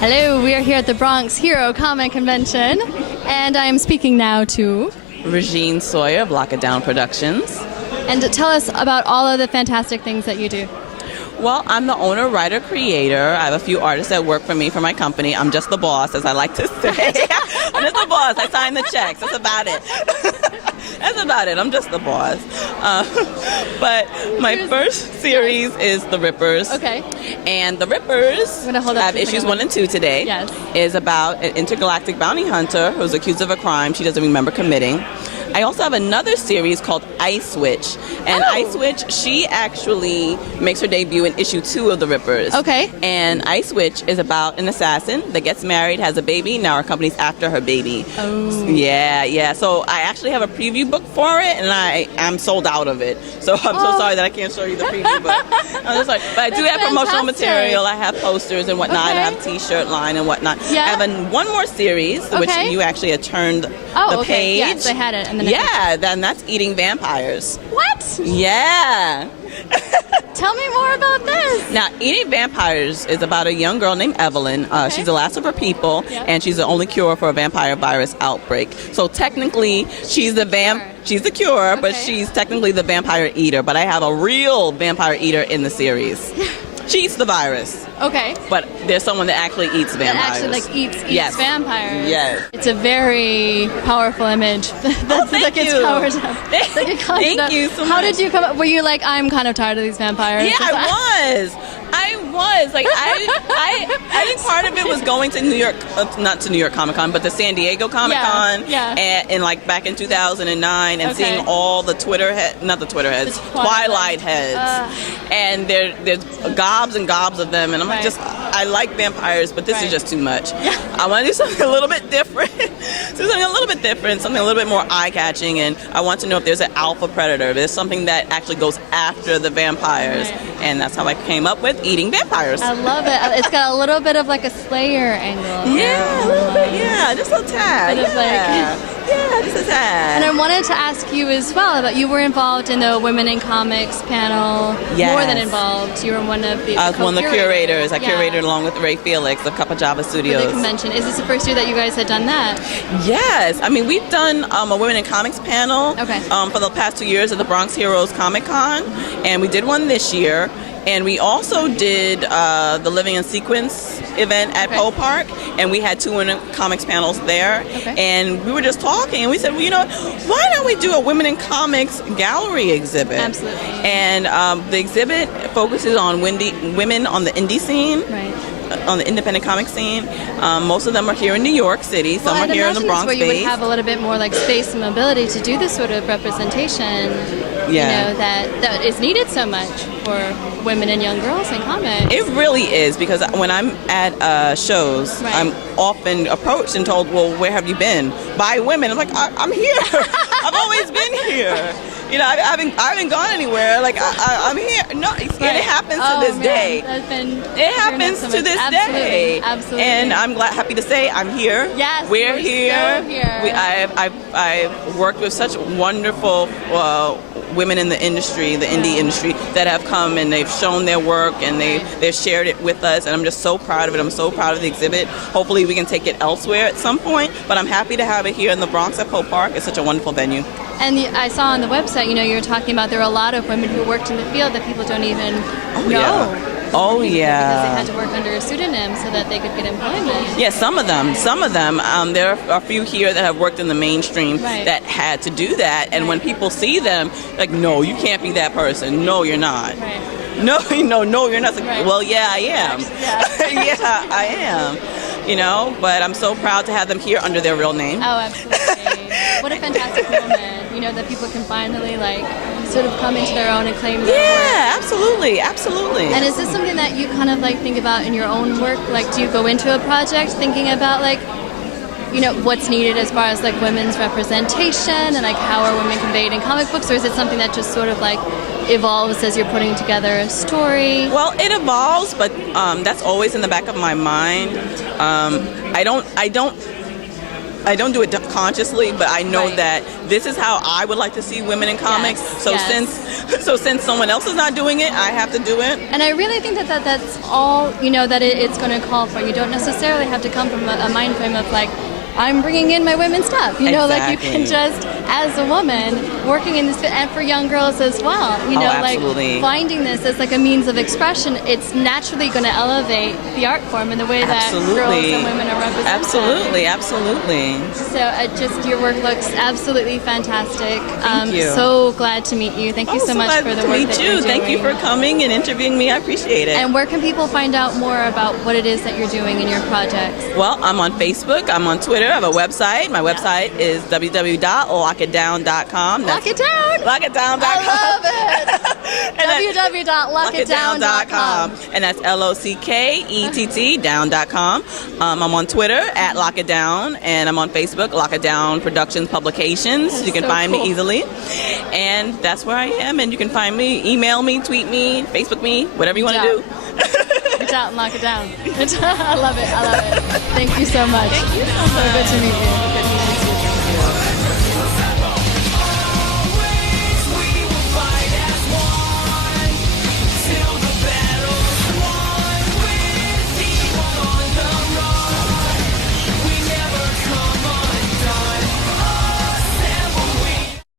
Hello, we are here at the Bronx Hero Comic Convention, and I am speaking now to Regine Sawyer of Lockett Down Productions. And tell us about all of the fantastic things that you do. Well, I'm the owner, writer, creator. I have a few artists that work for me for my company. I'm just the boss, as I like to say. I'm just the boss. I sign the checks. That's about it. That's about it. I'm just the boss. But my first series is The Rippers. Okay. And The Rippers, I'm gonna hold up I have issues 1 and 2 today, Yes. is about an intergalactic bounty hunter who's accused of a crime she doesn't remember committing. I also have another series called Ice Witch. And Ice Witch, she actually makes her debut in issue 2 of The Rippers. Okay. And Ice Witch is about an assassin that gets married, has a baby. Now her company's after her baby. Oh. Yeah. So I actually have a preview book for it, and I'm sold out of it. So I'm so sorry that I can't show you the preview book. I'm so sorry. But I do have promotional material. I have posters and whatnot. Okay. I have a t-shirt line and whatnot. Yeah. I have one more series, which you actually had turned the page. Yes, I had it. And then then that's Eating Vampires. What? Yeah. Tell me more about this. Now, Eating Vampires is about a young girl named Evelyn. She's the last of her people, and she's the only cure for a vampire virus outbreak. So technically, she's the cure, but she's technically the vampire eater. But I have a real vampire eater in the series. She eats the virus. Okay. But there's someone that actually eats vampires. That actually eats vampires. Yes. It's a very powerful image. Thank you. Thank you so much. How did you come up? Were you like, I'm kind of tired of these vampires? Yeah, I was. Like, I think part of it was going to New York, not to New York Comic Con, but to San Diego Comic Con. Yeah. And like back in 2009 and seeing all the Twilight heads. And there's gobs and gobs of them. And I'm like, I like vampires, but this is just too much. I want to do something a little bit different. Something a little bit more eye-catching. And I want to know if there's an alpha predator. There's something that actually goes after the vampires. And that's how I came up with Eating Vampires. I love it. It's got a little bit of like a Slayer angle. Yeah, a little bit. Yeah, just a tad. Yeah, just a tad. And I wanted to ask you as well about, you were involved in the Women in Comics panel. Yes. More than involved. You were one of the I was one of the curators. I curated along with Ray Felix of Kapajava Studios. For the convention. Is this the first year that you guys had done that? Yes. I mean, we've done a Women in Comics panel for the past 2 years at the Bronx Heroes Comic Con, and we did one this year. And we also did the Living in Sequence event at Poe Park, and we had 2 Women in Comics panels there. And we were just talking, and we said, well, you know, why don't we do a Women in Comics gallery exhibit? Absolutely. And the exhibit focuses on women on the indie scene. On the independent comic scene. Most of them are here in New York City. Some are here in the Bronx where Bay. you would have a little bit more like space and mobility to do this sort of representation. You know, that is needed so much for women and young girls in comics. It really is, because when I'm at shows, I'm often approached and told, well, where have you been? By women. I'm like, I'm here. I've always been here. You know, I haven't gone anywhere. Like, I'm here. No, it happens to this day. It happens to this day. Absolutely. And I'm happy to say I'm here. Yes, we're here. So here. I've worked with such wonderful women in the industry, the indie industry, that have come and they've shown their work and they've shared it with us. And I'm just so proud of it. I'm so proud of the exhibit. Hopefully we can take it elsewhere at some point. But I'm happy to have it here in the Bronx at Poe Park. It's such a wonderful venue. And I saw on the website, you know, you were talking about there were a lot of women who worked in the field that people don't even know. Oh, Because they had to work under a pseudonym so that they could get employment. Yeah, some of them. There are a few here that have worked in the mainstream that had to do that. And when people see them, like, no, you can't be that person. No, you're not. No, you're not. Like, well, yeah, I am. Yeah, I am. You know, but I'm so proud to have them here under their real name. Oh, absolutely. What a fantastic moment, you know, that people can finally, like, sort of come into their own and claim their work. Yeah, absolutely. And is this something that you kind of, like, think about in your own work? Like, do you go into a project thinking about, like, you know, what's needed as far as, like, women's representation and, like, how are women conveyed in comic books? Or is it something that just sort of, like, evolves as you're putting together a story? Well, it evolves, but that's always in the back of my mind. I I don't do it consciously, but I know Right. that this is how I would like to see women in comics. Yes, So yes. since someone else is not doing it, I have to do it. And I really think that's all, that it's going to call for. You don't necessarily have to come from a mind frame of like, I'm bringing in my women's stuff. Like you can just, as a woman, working in this, and for young girls as well, absolutely. like finding this as like a means of expression, it's naturally going to elevate the art form in the way that girls and women are represented. Absolutely. So just your work looks absolutely fantastic. Thank you. So glad to meet you. Thank you so much for the work that you're doing. Thank you for coming and interviewing me. I appreciate it. And where can people find out more about what it is that you're doing in your projects? Well, I'm on Facebook. I'm on Twitter. I have a website. My website is www.lockettdown.com. Lock it down. Lockettdown.com. I love it. www.lockettdown.com. And that's LOCKETT down.com. I'm on Twitter at Lockett Down, and I'm on Facebook, Lockett Down Productions Publications. You can find me easily. And that's where I am. And you can find me, email me, tweet me, Facebook me, whatever you want to do. Reach out and lock it down. I love it. Thank you so much. Thank you so much. So good to meet you.